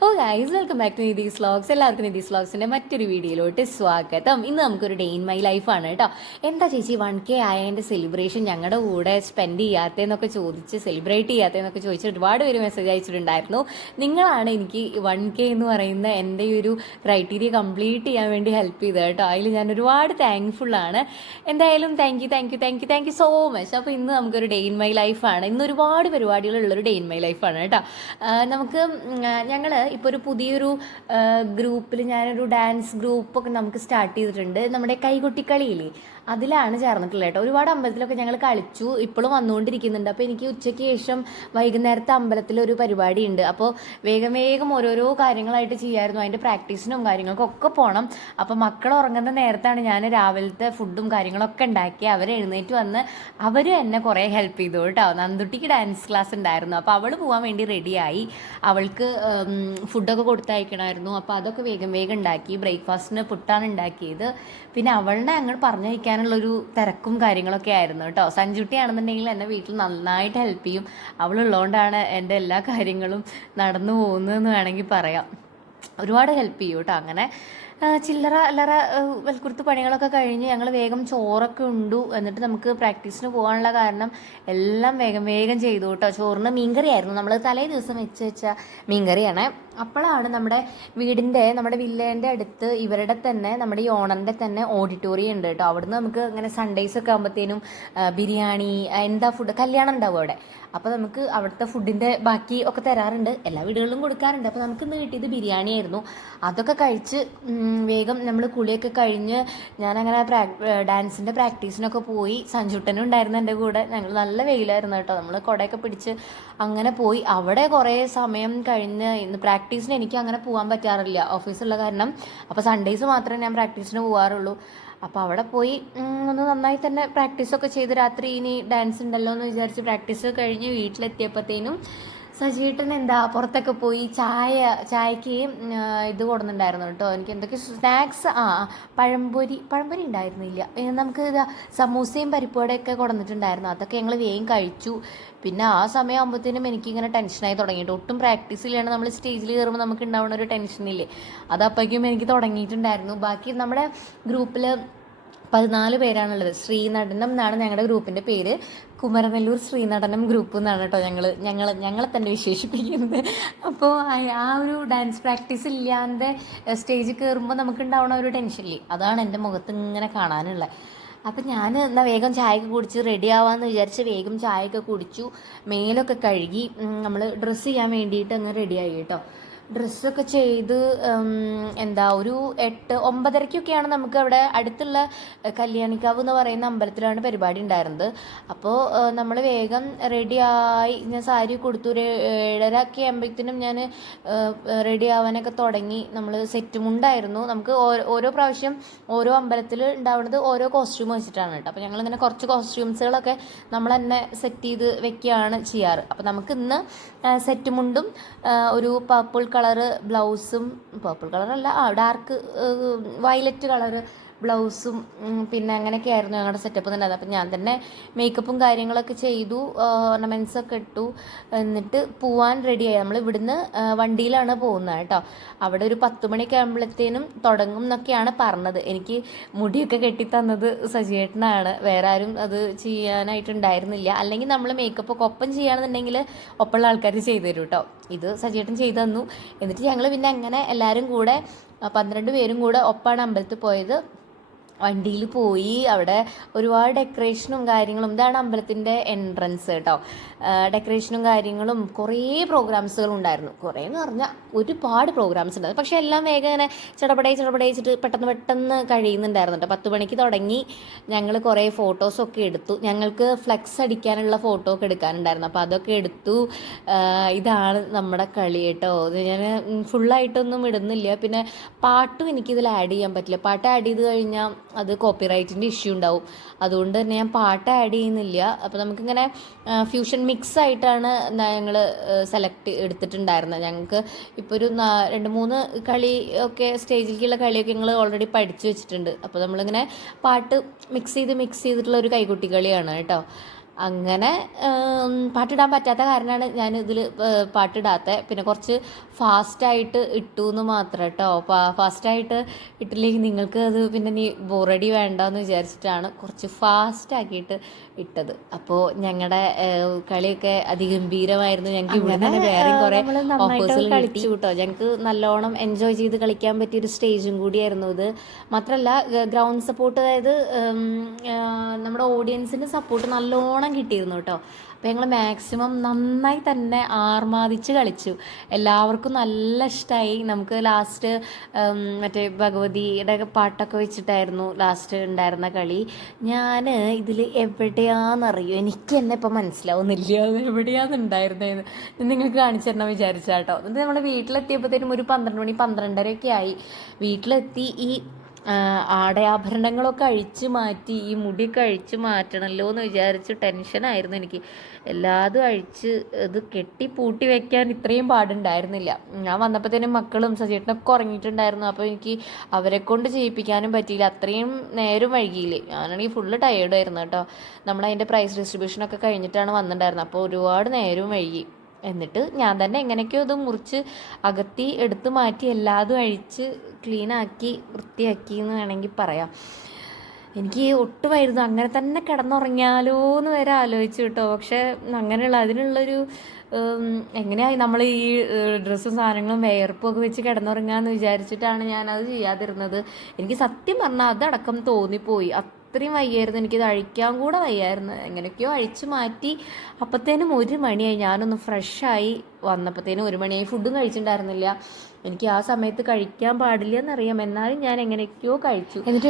Oh guys, welcome back to Nithish vlogs. എല്ലാവർക്കും നിതീസ് വ്ലോഗ്സിൻ്റെ മറ്റൊരു വീഡിയോയിലോട്ട് സ്വാഗതം. ഇന്ന് നമുക്കൊരു ഡേ ഇൻ മൈ ലൈഫാണ് കേട്ടോ. എന്താ ചേച്ചി 1K ആയതിൻ്റെ സെലിബ്രേഷൻ ഞങ്ങളുടെ കൂടെ സ്പെൻഡ് ചെയ്യാത്തതെന്നൊക്കെ ചോദിച്ച്, സെലിബ്രേറ്റ് ചെയ്യാത്തതെന്നൊക്കെ ചോദിച്ച് ഒരുപാട് പേര് മെസ്സേജ് അയച്ചിട്ടുണ്ടായിരുന്നു. നിങ്ങളാണ് എനിക്ക് 1K എന്ന് പറയുന്ന എൻ്റെ ഈ ഒരു ക്രൈറ്റീരിയ കംപ്ലീറ്റ് ചെയ്യാൻ വേണ്ടി ഹെൽപ്പ് ചെയ്തത് കേട്ടോ. അതിൽ ഞാൻ ഒരുപാട് താങ്ക്ഫുള്ളാണ്. എന്തായാലും താങ്ക് യു സോ മച്ച്. അപ്പോൾ ഇന്ന് നമുക്കൊരു ഡേ ഇൻ മൈ ലൈഫാണ്. ഇന്ന് ഒരുപാട് പരിപാടികളുള്ളൊരു ഡേ ഇൻ മൈ ലൈഫാണ് കേട്ടോ. നമുക്ക് ഞങ്ങൾ ഇപ്പോൾ ഒരു പുതിയൊരു ഗ്രൂപ്പിൽ, ഞാനൊരു ഡാൻസ് ഗ്രൂപ്പൊക്കെ നമുക്ക് സ്റ്റാർട്ട് ചെയ്തിട്ടുണ്ട്. നമ്മുടെ കൈകൊട്ടിക്കളിയില്ലേ, അതിലാണ് ചേർന്നിട്ടുള്ളത് കേട്ടോ. ഒരുപാട് അമ്പലത്തിലൊക്കെ ഞങ്ങൾ കളിച്ചു, ഇപ്പോഴും വന്നുകൊണ്ടിരിക്കുന്നുണ്ട്. അപ്പോൾ എനിക്ക് ഉച്ചയ്ക്ക് ശേഷം വൈകുന്നേരത്തെ അമ്പലത്തിലൊരു പരിപാടി ഉണ്ട്. അപ്പോൾ വേഗം ഓരോരോ കാര്യങ്ങളായിട്ട് ചെയ്യായിരുന്നു. അതിൻ്റെ പ്രാക്ടീസിനും കാര്യങ്ങൾക്കും ഒക്കെ പോകണം. അപ്പോൾ മക്കൾ ഉറങ്ങുന്ന നേരത്താണ് ഞാൻ രാവിലത്തെ ഫുഡും കാര്യങ്ങളൊക്കെ ഉണ്ടാക്കി. അവർ എഴുന്നേറ്റ് വന്ന് അവർ എന്നെ കുറേ ഹെൽപ്പ് ചെയ്തു കേട്ടോ. നന്ദുട്ടിക്ക് ഡാൻസ് ക്ലാസ് ഉണ്ടായിരുന്നു, അപ്പോൾ അവൾ പോകാൻ വേണ്ടി റെഡിയായി. അവൾക്ക് ഫുഡൊക്കെ കൊടുത്തയക്കണമായിരുന്നു. അപ്പോൾ അതൊക്കെ വേഗം ഉണ്ടാക്കി. ബ്രേക്ക്ഫാസ്റ്റിന് പുട്ടാണ് ഉണ്ടാക്കിയത്. പിന്നെ അവളുടെ ഞങ്ങൾ പറഞ്ഞയക്കാനുള്ളൊരു തിരക്കും കാര്യങ്ങളൊക്കെ ആയിരുന്നു കേട്ടോ. സഞ്ജുട്ടിയാണെന്നുണ്ടെങ്കിൽ എന്നെ വീട്ടിൽ നന്നായിട്ട് ഹെൽപ്പ് ചെയ്യും. അവളുള്ളതുകൊണ്ടാണ് എൻ്റെ എല്ലാ കാര്യങ്ങളും നടന്നു പോകുന്നതെന്ന് വേണമെങ്കിൽ പറയാം. ഒരുപാട് ഹെൽപ്പ് ചെയ്യും കേട്ടോ. അങ്ങനെ ചില്ലറ വെൽക്കുറുത്ത് പണികളൊക്കെ കഴിഞ്ഞ് ഞങ്ങൾ വേഗം ചോറൊക്കെ ഉണ്ടു. എന്നിട്ട് നമുക്ക് പ്രാക്ടീസിന് പോകാനുള്ള കാരണം എല്ലാം വേഗം ചെയ്തു കേട്ടോ. ചോറിന് മീൻകറിയായിരുന്നു. നമ്മൾ തലേ ദിവസം വെച്ച മീൻകറിയാണ്. അപ്പോഴാണ് നമ്മുടെ വില്ലേൻ്റെ അടുത്ത് ഇവരുടെ തന്നെ, നമ്മുടെ ഈ ഓണറിൻ്റെ തന്നെ ഓഡിറ്റോറിയം ഉണ്ട് കേട്ടോ. അവിടുന്ന് നമുക്ക് ഇങ്ങനെ സൺഡേയ്സ് ഒക്കെ ആകുമ്പോഴത്തേനും ബിരിയാണി, എന്താ ഫുഡ്, കല്യാണം ഉണ്ടാവും അവിടെ. അപ്പോൾ നമുക്ക് അവിടുത്തെ ഫുഡിൻ്റെ ബാക്കി ഒക്കെ തരാറുണ്ട്. എല്ലാ വീടുകളിലും കൊടുക്കാറുണ്ട്. അപ്പോൾ നമുക്ക് ഇന്ന് കിട്ടിയത് ബിരിയാണി ആയിരുന്നു. അതൊക്കെ കഴിച്ച് വേഗം നമ്മൾ കുളിയൊക്കെ കഴിഞ്ഞ് ഞാനങ്ങനെ ഡാൻസിൻ്റെ പ്രാക്ടീസിനൊക്കെ പോയി. സഞ്ജുട്ടനും ഉണ്ടായിരുന്നു എൻ്റെ കൂടെ. ഞങ്ങൾ നല്ല വെയിലായിരുന്നു കേട്ടോ. നമ്മൾ കുടയൊക്കെ പിടിച്ച് അങ്ങനെ പോയി. അവിടെ കുറേ സമയം കഴിഞ്ഞ് ഇന്ന് പ്രാക്ടീസിന് എനിക്ക് അങ്ങനെ പോകാൻ പറ്റാറില്ല, ഓഫീസുള്ള കാരണം. അപ്പോൾ സൺഡേയ്സ് മാത്രമേ ഞാൻ പ്രാക്ടീസിന് പോകാറുള്ളൂ. അപ്പോൾ അവിടെ പോയി ഒന്ന് നന്നായി തന്നെ പ്രാക്ടീസൊക്കെ ചെയ്ത് രാത്രി ഇനി ഡാൻസ് ഉണ്ടല്ലോ എന്ന് വിചാരിച്ച് പ്രാക്ടീസ് കഴിഞ്ഞ് വീട്ടിലെത്തിയപ്പോഴത്തേനും സജീട്ടൻ പുറത്തൊക്കെ പോയി ചായക്ക് ഇത് കൊടുക്കുന്നുണ്ടായിരുന്നു കേട്ടോ. എനിക്ക് എന്തൊക്കെ സ്നാക്സ്, പഴംപൊരി ഉണ്ടായിരുന്നില്ല, നമുക്ക് സമൂസയും പരിപ്പുവടയൊക്കെ കൊടുത്തിട്ടുണ്ടായിരുന്നു. അതൊക്കെ ഞങ്ങൾ വേഗം കഴിച്ചു. പിന്നെ ആ സമയമാകുമ്പോഴത്തേനും എനിക്കിങ്ങനെ ടെൻഷനായി തുടങ്ങിയിട്ട്, ഒട്ടും പ്രാക്ടീസ് ഇല്ലാണ്ട് നമ്മൾ സ്റ്റേജിൽ കയറുമ്പോൾ നമുക്ക് ഉണ്ടാവുന്ന ഒരു ടെൻഷനില്ലേ, അതപ്പോഴേക്കും എനിക്ക് തുടങ്ങിയിട്ടുണ്ടായിരുന്നു. ബാക്കി നമ്മുടെ ഗ്രൂപ്പിൽ 14 പേരാണുള്ളത്. ശ്രീനടനം എന്നാണ് ഞങ്ങളുടെ ഗ്രൂപ്പിൻ്റെ പേര്. കുമരനെല്ലൂർ ശ്രീനടനം ഗ്രൂപ്പ് എന്നാണ് കേട്ടോ ഞങ്ങളെ തന്നെ വിശേഷിപ്പിക്കുന്നത്. അപ്പോൾ ആ ഒരു ഡാൻസ് പ്രാക്ടീസ് ഇല്ലാതെ സ്റ്റേജിൽ കയറുമ്പോൾ നമുക്കുണ്ടാവുന്ന ഒരു ടെൻഷനില്ലേ, അതാണ് എൻ്റെ മുഖത്ത് ഇങ്ങനെ കാണാനുള്ളത്. അപ്പം ഞാൻ എന്നാൽ വേഗം ചായയൊക്കെ കുടിച്ച് റെഡി ആവാമെന്ന് വിചാരിച്ച് വേഗം ചായയൊക്കെ കുടിച്ചു. മേലൊക്കെ കഴുകി നമ്മൾ ഡ്രസ്സ് ചെയ്യാൻ വേണ്ടിയിട്ട് അങ്ങ് റെഡിയായി കേട്ടോ. ഡ്രസ്സൊക്കെ ചെയ്ത് ഒരു 8-9:30 നമുക്ക് അവിടെ അടുത്തുള്ള കല്യാണിക്കാവ് എന്ന് പറയുന്ന അമ്പലത്തിലാണ് പരിപാടി ഉണ്ടായിരുന്നത്. അപ്പോൾ നമ്മൾ വേഗം റെഡിയായി. ഞാൻ സാരി കൊടുത്തു. ഒരു 7:30 ആകുമ്പോഴത്തേനും ഞാൻ റെഡി ആവാനൊക്കെ തുടങ്ങി. നമ്മൾ സെറ്റും ഉണ്ടായിരുന്നു. നമുക്ക് ഓരോ പ്രാവശ്യം ഓരോ അമ്പലത്തിൽ ഉണ്ടാവുന്നത് ഓരോ കോസ്റ്റ്യൂം വെച്ചിട്ടാണ് കേട്ടോ. അപ്പോൾ ഞങ്ങളിങ്ങനെ കുറച്ച് കോസ്റ്റ്യൂംസുകളൊക്കെ നമ്മൾ തന്നെ സെറ്റ് ചെയ്ത് വെക്കുകയാണ് ചെയ്യാറ്. അപ്പോൾ നമുക്ക് ഇന്ന് സെറ്റുമുണ്ടും ഒരു പർപ്പിൾ കളറ് ബ്ലൗസും, പർപ്പിൾ കളറല്ല, ഡാർക്ക് വയലറ്റ് കളറ് ബ്ലൗസും, പിന്നെ അങ്ങനെയൊക്കെ ആയിരുന്നു ഞങ്ങളുടെ സെറ്റപ്പ് തന്നെ. അപ്പം ഞാൻ തന്നെ മേക്കപ്പും കാര്യങ്ങളൊക്കെ ചെയ്തു, ഓർണമെൻറ്റ്സൊക്കെ ഇട്ടു. എന്നിട്ട് പോവാൻ റെഡിയായി. നമ്മൾ ഇവിടുന്ന് വണ്ടിയിലാണ് പോകുന്നത് കേട്ടോ. അവിടെ ഒരു 10 മണിയൊക്കെ ആകുമ്പോഴത്തേനും തുടങ്ങും എന്നൊക്കെയാണ് പറഞ്ഞത്. എനിക്ക് മുടിയൊക്കെ കെട്ടിത്തന്നത് സജിയേട്ടനാണ്, വേറെ ആരും അത് ചെയ്യാനായിട്ടുണ്ടായിരുന്നില്ല. അല്ലെങ്കിൽ നമ്മൾ മേക്കപ്പൊക്കെ ഒപ്പം ചെയ്യുകയാണെന്നുണ്ടെങ്കിൽ ഒപ്പമുള്ള ആൾക്കാർ ചെയ്തു തരും കേട്ടോ. ഇത് സജിയേട്ടൻ ചെയ്തു തന്നു. എന്നിട്ട് ഞങ്ങൾ പിന്നെ അങ്ങനെ എല്ലാവരും കൂടെ 12 പേരും കൂടെ ഒപ്പാണ് അമ്പലത്തിൽ പോയത്. വണ്ടിയിൽ പോയി. അവിടെ ഒരുപാട് ഡെക്കറേഷനും കാര്യങ്ങളും, ഇതാണ് അമ്പലത്തിൻ്റെ എൻട്രൻസ് കേട്ടോ. ഡെക്കറേഷനും കാര്യങ്ങളും കുറേ പ്രോഗ്രാംസുകളും ഉണ്ടായിരുന്നു. കുറേ എന്ന് പറഞ്ഞാൽ ഒരുപാട് പ്രോഗ്രാംസ് ഉണ്ടായിരുന്നു. പക്ഷേ എല്ലാം വേഗം ഇങ്ങനെ ചടപടയിച്ചിട്ട് പെട്ടെന്ന് കഴിയുന്നുണ്ടായിരുന്നു കേട്ടോ. 10 മണിക്ക് തുടങ്ങി. ഞങ്ങൾ കുറേ ഫോട്ടോസൊക്കെ എടുത്തു. ഞങ്ങൾക്ക് ഫ്ലെക്സ് അടിക്കാനുള്ള ഫോട്ടോ ഒക്കെ എടുക്കാനുണ്ടായിരുന്നു. അപ്പോൾ അതൊക്കെ എടുത്തു. ഇതാണ് നമ്മുടെ കളി കേട്ടോ. ഞാൻ ഫുള്ളായിട്ടൊന്നും ഇടുന്നില്ല. പിന്നെ പാട്ടും എനിക്കിതിൽ ആഡ് ചെയ്യാൻ പറ്റില്ല. പാട്ട് ആഡ് ചെയ്ത് കഴിഞ്ഞാൽ അത് കോപ്പിറൈറ്റിൻ്റെ ഇഷ്യൂ ഉണ്ടാവും. അതുകൊണ്ട് തന്നെ ഞാൻ പാട്ട് ആഡ് ചെയ്യുന്നില്ല. അപ്പോൾ നമുക്കിങ്ങനെ ഫ്യൂഷൻ മിക്സ് ആയിട്ടാണ് ഞങ്ങൾ എടുത്തിട്ടുണ്ടായിരുന്നത്. ഞങ്ങൾക്ക് ഇപ്പോൾ ഒരു 2-3 കളിയൊക്കെ, സ്റ്റേജിലേക്കുള്ള കളിയൊക്കെ ഞങ്ങൾ ഓൾറെഡി പഠിച്ചു വെച്ചിട്ടുണ്ട്. അപ്പോൾ നമ്മളിങ്ങനെ പാട്ട് മിക്സ് ചെയ്തിട്ടുള്ള ഒരു കൈകൊട്ടി കളിയാണ് കേട്ടോ. അങ്ങനെ പാട്ടിടാൻ പറ്റാത്ത കാരണമാണ് ഞാൻ ഇതിൽ പാട്ടിടാത്തത്. പിന്നെ കുറച്ച് ഫാസ്റ്റായിട്ട് ഇട്ടു എന്ന് മാത്രം കേട്ടോ. ഫാസ്റ്റായിട്ട് ഇട്ടില്ലെങ്കിൽ നിങ്ങൾക്ക് അത് പിന്നെ നീ ബോറടി വേണ്ടെന്ന് വിചാരിച്ചിട്ടാണ് കുറച്ച് ഫാസ്റ്റാക്കിയിട്ട് ഇട്ടത്. അപ്പോൾ ഞങ്ങളുടെ കളിയൊക്കെ അതിഗംഭീരമായിരുന്നു. ഞങ്ങൾക്ക് ഇവിടെ തന്നെ വേറെയും കുറേ ഓഫേഴ്സിൽ കളിച്ചു കേട്ടോ. ഞങ്ങൾക്ക് നല്ലോണം എൻജോയ് ചെയ്ത് കളിക്കാൻ പറ്റിയൊരു സ്റ്റേജും കൂടിയായിരുന്നു ഇത്. മാത്രമല്ല ഗ്രൗണ്ട് സപ്പോർട്ട്, അതായത് നമ്മുടെ ഓഡിയൻസിൻ്റെ സപ്പോർട്ട് നല്ലോണം കിട്ടിയിരുന്നു കേട്ടോ. അപ്പോൾ ഞങ്ങൾ മാക്സിമം നന്നായി തന്നെ ആർമാദിച്ച് കളിച്ചു. എല്ലാവർക്കും നല്ല ഇഷ്ടമായി. നമുക്ക് ലാസ്റ്റ് മറ്റേ ഭഗവതിയുടെ പാട്ടൊക്കെ വെച്ചിട്ടായിരുന്നു ലാസ്റ്റ് ഉണ്ടായിരുന്ന കളി. ഞാൻ ഇതിൽ എവിടെയാണെന്നറിയോ, എനിക്ക് തന്നെ ഇപ്പം മനസ്സിലാവുന്നില്ല അത് എവിടെയാണെന്നുണ്ടായിരുന്നതെന്ന്. നിങ്ങൾക്ക് കാണിച്ചു തരണം വിചാരിച്ചാട്ടോ. എന്നിട്ട് നമ്മൾ വീട്ടിലെത്തിയപ്പോഴത്തേനും ഒരു 12 മണി 12:30 ആയി. വീട്ടിലെത്തി ഈ ആടയാഭരണങ്ങളൊക്കെ അഴിച്ച് മാറ്റി, ഈ മുടിയൊക്കെ അഴിച്ച് മാറ്റണമല്ലോ എന്ന് വിചാരിച്ച് ടെൻഷനായിരുന്നു എനിക്ക്. എല്ലാതും അഴിച്ച് ഇത് കെട്ടി പൂട്ടി വെക്കാൻ ഇത്രയും പാടുണ്ടായിരുന്നില്ല. ഞാൻ വന്നപ്പോഴത്തേനും മക്കളും സജീട്ടനൊക്കെ ഉറങ്ങിയിട്ടുണ്ടായിരുന്നു. അപ്പോൾ എനിക്ക് അവരെ കൊണ്ട് ചെയ്യിപ്പിക്കാനും പറ്റിയില്ല, അത്രയും നേരം വൈകിയില്ലേ. ഞാനാണെങ്കിൽ ഫുള്ള് ടയേർഡായിരുന്നു കേട്ടോ. നമ്മളതിൻ്റെ പ്രൈസ് ഡിസ്ട്രിബ്യൂഷനൊക്കെ കഴിഞ്ഞിട്ടാണ് വന്നിട്ടുണ്ടായിരുന്നത്. അപ്പോൾ ഒരുപാട് നേരം വൈകി. എന്നിട്ട് ഞാൻ തന്നെ എങ്ങനെയൊക്കെയോ അത് മുറിച്ച് അകത്തി എടുത്ത് മാറ്റി എല്ലാതും അഴിച്ച് ക്ലീനാക്കി വൃത്തിയാക്കി എന്ന് വേണമെങ്കിൽ പറയാം. എനിക്ക് ഒട്ടുമായിരുന്നു അങ്ങനെ തന്നെ കിടന്നുറങ്ങിയാലോ എന്ന് വരെ ആലോചിച്ചു കേട്ടോ. പക്ഷെ അതിനുള്ളൊരു എങ്ങനെയായി നമ്മൾ ഈ ഡ്രസ്സും സാധനങ്ങളും വേർപ്പും ഒക്കെ വെച്ച് കിടന്നുറങ്ങാമെന്ന് വിചാരിച്ചിട്ടാണ് ഞാനത് ചെയ്യാതിരുന്നത്. എനിക്ക് സത്യം പറഞ്ഞാൽ അതടക്കം തോന്നിപ്പോയി. അത്രയും വയ്യായിരുന്നു, എനിക്കിത് അഴിക്കാൻ കൂടെ വയ്യായിരുന്നു. എങ്ങനെയൊക്കെയോ അഴിച്ചു മാറ്റി. അപ്പോഴത്തേനും 1 മണിയായി. ഞാനൊന്ന് ഫ്രഷായി വന്നപ്പോഴത്തേനും 1 മണിയായി. ഫുഡും കഴിച്ചിട്ടുണ്ടായിരുന്നില്ല. എനിക്ക് ആ സമയത്ത് കഴിക്കാൻ പാടില്ല എന്നറിയാം, എന്നാലും ഞാൻ എങ്ങനെയൊക്കെയോ കഴിച്ചു. എന്നിട്ട്